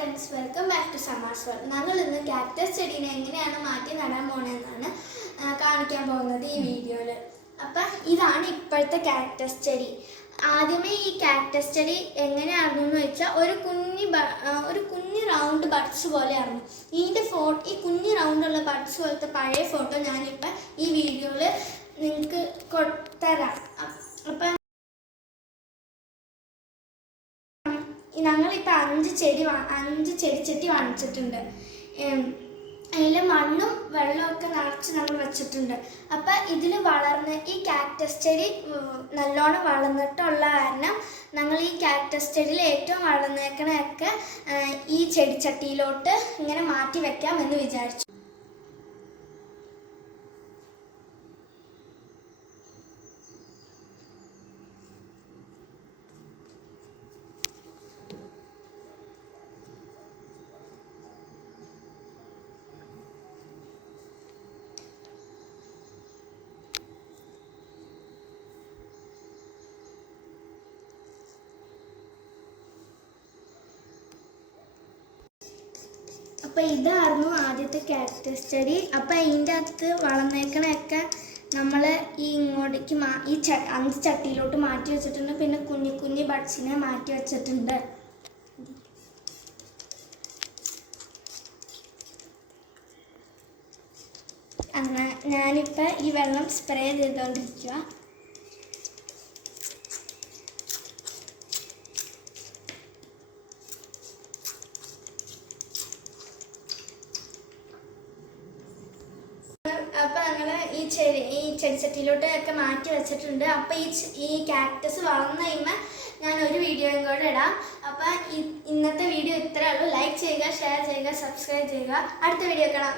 Friends, welcome back to സമാസ് world. ഞങ്ങൾ ഇന്ന് കാക്ടസ് ചെടീനെ എങ്ങനെയാണ് മാറ്റി നടാൻ പോണതെന്നാണ് കാണിക്കാൻ പോകുന്നത് ഈ വീഡിയോയിൽ. അപ്പം ഇതാണ് ഇപ്പോഴത്തെ കാക്ടസ് ചെടി. ആദ്യമേ ഈ കാക്ടസ് ചെടി എങ്ങനെയായിരുന്നു എന്ന് വെച്ചാൽ ഒരു കുഞ്ഞ് റൗണ്ട് ബഡ്സ് പോലെയായിരുന്നു. ഈ കുഞ്ഞ് റൗണ്ടുള്ള ബഡ്സ് പോലത്തെ പഴയ ഫോട്ടോ ഞാനിപ്പോൾ ഈ വീഡിയോയിൽ നിങ്ങൾക്ക് തരാം. അപ്പം ഞങ്ങളിപ്പോൾ 5 ചെടിച്ചട്ടി വാങ്ങിച്ചിട്ടുണ്ട്. അതിൽ മണ്ണും വെള്ളമൊക്കെ നിറച്ച് ഞങ്ങൾ വെച്ചിട്ടുണ്ട്. അപ്പം ഇതിൽ ഈ കാക്ടസ് ചെടി നല്ലോണം വളർന്നിട്ടുള്ള കാരണം ഞങ്ങൾ ഈ കാക്ടസ് ചെടിയിൽ ഏറ്റവും വളർന്നേക്കണയൊക്കെ ഈ ചെടിച്ചട്ടിയിലോട്ട് ഇങ്ങനെ മാറ്റി വെക്കാമെന്ന് വിചാരിച്ചു. അപ്പം ഇതായിരുന്നു ആദ്യത്തെ കാക്ടസ് ചെടി. അപ്പം അതിൻ്റെ അകത്ത് വളർന്നേക്കണയൊക്കെ നമ്മൾ ഇങ്ങോട്ടേക്ക് ഈ 5 ചട്ടിയിലോട്ട് മാറ്റി വെച്ചിട്ടുണ്ട്. പിന്നെ കുഞ്ഞു ബഡ്സിനെ മാറ്റി വെച്ചിട്ടുണ്ട്. അങ്ങനെ ഞാനിപ്പോൾ ഈ വെള്ളം സ്പ്രേ ചെയ്തുകൊണ്ടിരിക്കുക. അപ്പം ഞങ്ങൾ ഈ ചെടിച്ചട്ടിയിലോട്ട് ഒക്കെ മാറ്റി വെച്ചിട്ടുണ്ട്. അപ്പം ഈ കാക്ടസ് വളർന്നു കഴിയുമ്പോൾ ഞാൻ ഒരു വീഡിയോയും കൂടെ ഇടാം. അപ്പം ഇന്നത്തെ വീഡിയോ ഇത്രയേ ഉള്ളൂ. ലൈക്ക് ചെയ്യുക, ഷെയർ ചെയ്യുക, സബ്സ്ക്രൈബ് ചെയ്യുക. അടുത്ത വീഡിയോ കാണാം.